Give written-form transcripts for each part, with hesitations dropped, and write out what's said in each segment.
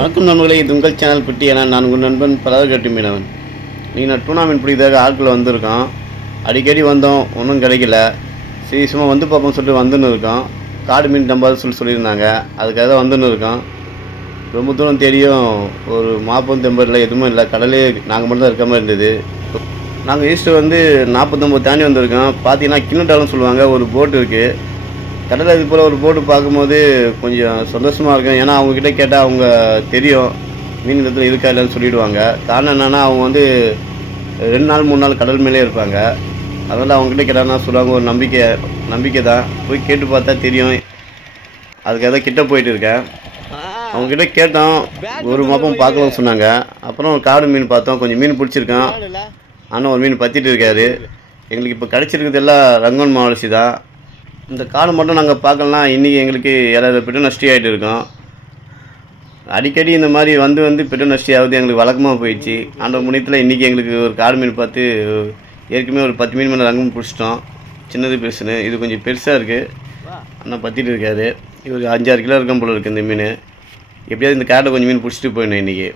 வணக்கம் நண்பர்களே, இது உங்கள் சேனல் குட்டி. ஏன்னா நான் உங்கள் நண்பன் பலகட்டி மீனவன். நீங்கள் டூனா மீன் பிடிக்கிறதாக ஆட்கள் வந்திருக்கோம். அடிக்கடி வந்தோம், ஒன்றும் கிடைக்கல. சரி சும்மா வந்து பார்ப்போம் சொல்லிட்டு வந்துன்னு இருக்கோம். காடு மீன் நம்பாது சொல்லியிருந்தாங்க, அதுக்காக தான் வந்துன்னு இருக்கோம். ரொம்ப தூரம் தெரியும், ஒரு மாப்பம் தெம்பரில் எதுவுமே இல்லை, கடலே நாங்கள் மட்டும் தான் இருக்க மாதிரி இருந்தது. நாங்கள் ஈஸ்ட்டு வந்து 49 தாண்டி வந்திருக்கோம். பார்த்தீங்கன்னா கிண்ணட்டாலும் சொல்லுவாங்க, ஒரு போட்டு இருக்குது கடலில். இது போல் ஒரு போட்டு பார்க்கும்போது கொஞ்சம் சந்தோஷமாக இருக்கும். ஏன்னா அவங்கக்கிட்ட கேட்டால் அவங்க தெரியும் மீன் இடத்துல இருக்கா இல்லைன்னு சொல்லிவிடுவாங்க. காரணம் என்னென்னா அவங்க வந்து 2 நாள் 3 நாள் கடல் மேலே இருப்பாங்க. அதனால் அவங்ககிட்ட கேட்டாங்கன்னா சொல்லுவாங்க, ஒரு நம்பிக்கை தான். போய் கேட்டு பார்த்தா தெரியும். அதுக்காக தான் கிட்ட போயிட்டு இருக்கேன். அவங்ககிட்ட கேட்டோம், ஒரு மாப்பம் பார்க்கலாம்னு சொன்னாங்க. அப்புறம் காடு மீன் பார்த்தோம், கொஞ்சம் மீன் பிடிச்சிருக்கோம். ஆனால் ஒரு மீன் பற்றிட்டு இருக்காரு. எங்களுக்கு இப்போ கிடச்சிருக்கிறது எல்லாம் ரங்கன் மாவளசி தான். இந்த காடு மட்டும் நாங்கள் பார்க்கலாம், இன்றைக்கி எங்களுக்கு 7,000 பெட்டு நஷ்டி ஆகிட்டு இருக்கோம். அடிக்கடி இந்த மாதிரி வந்து பெட்டு நஷ்டி ஆகுது, எங்களுக்கு வழக்கமாக போயிடுச்சு. ஆண்ட முனியத்தில் இன்றைக்கி எங்களுக்கு ஒரு காடு மீன் பார்த்து ஏற்கனவே ஒரு 10 மீன் மேலே ரங்கம் பிடிச்சிட்டோம். சின்னது பெருசுன்னு, இது கொஞ்சம் பெருசாக இருக்குது. ஆனால் பற்றிட்டு இருக்காரு. இது ஒரு 5-6 கிலோ இருக்கும் போல இருக்குது இந்த மீன். எப்படியாவது இந்த காட்டில் கொஞ்சம் மீன் பிடிச்சிட்டு போயிடணும் இன்றைக்கி.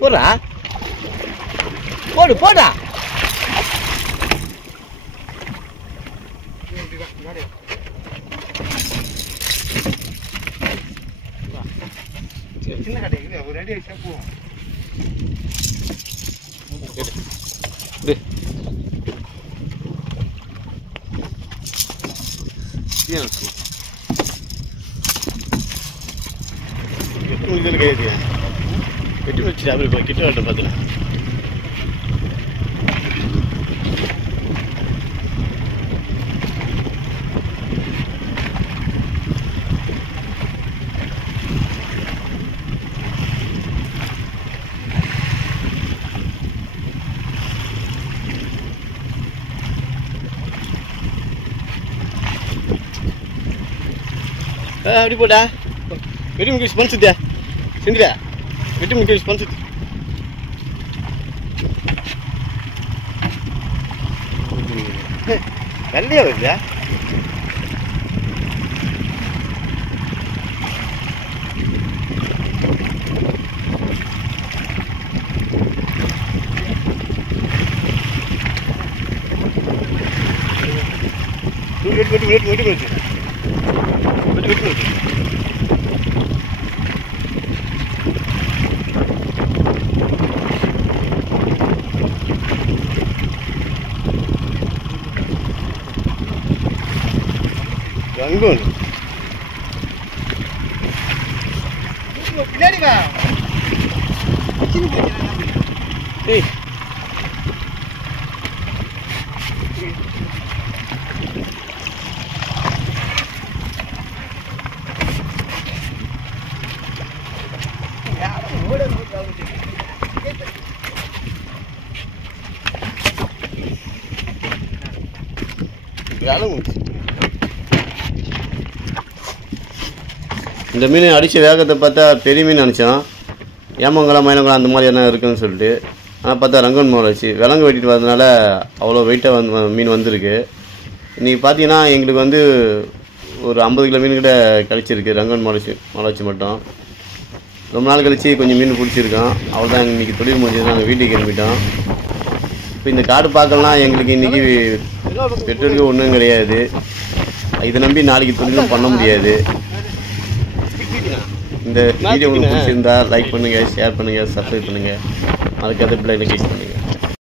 போடா போடா. சின்ன கடை ஒரு அடி போவோம். வெட்டி வச்சு அப்படி கிட்ட வரட்டும் பார்த்துல. அப்படி போட்டா வெட்டி முக்கிய ஸ்பன்சுத்தியா செஞ்சிடா. வெட்டி முக்கிய ஸ்பன்சுத்தி வெள்ளையா வருதா? வெட்டி ரங்கோன் பின்னாடி வா. ஏய் இந்த மீன் அடித்த வேகத்தை பார்த்தா பெரிய மீன் நினச்சோம். ஏமங்கலம் மயிலங்குளம் அந்த மாதிரி என்ன இருக்குதுன்னு சொல்லிட்டு. ஆனால் பார்த்தா ரங்கன் மாவளசி விலங்கு வெட்டிட்டு வரதுனால அவ்வளோ வெயிட்டாக மீன் வந்திருக்கு. இன்றைக்கி பார்த்தீங்கன்னா எங்களுக்கு வந்து ஒரு 50 கிலோ மீன் கிட்ட கிடச்சிருக்கு ரங்கன் மாவளசி மட்டும். ரொம்ப நாள் கழிச்சு கொஞ்சம் மீன் பிடிச்சிருக்கோம். அவ்வளோதான், இன்றைக்கி தொழில் முடிஞ்சது, நாங்கள் வீட்டுக்கு கிளம்பிட்டோம். இப்போ இந்த காடு பார்க்கலாம் எங்களுக்கு இன்றைக்கி பெற்றோருக்கு ஒன்றும் கிடையாது. இதை நம்பி நாளைக்கு தொழிலும் பண்ண முடியாது. இந்த வீடியோ உங்களுக்கு பிடிச்சிருந்தா லைக் பண்ணுங்கள், ஷேர் பண்ணுங்கள், சப்ஸ்கிரைப் பண்ணுங்கள், மறக்காத பெல் ஐகானை கிளிக் பண்ணுங்கள்.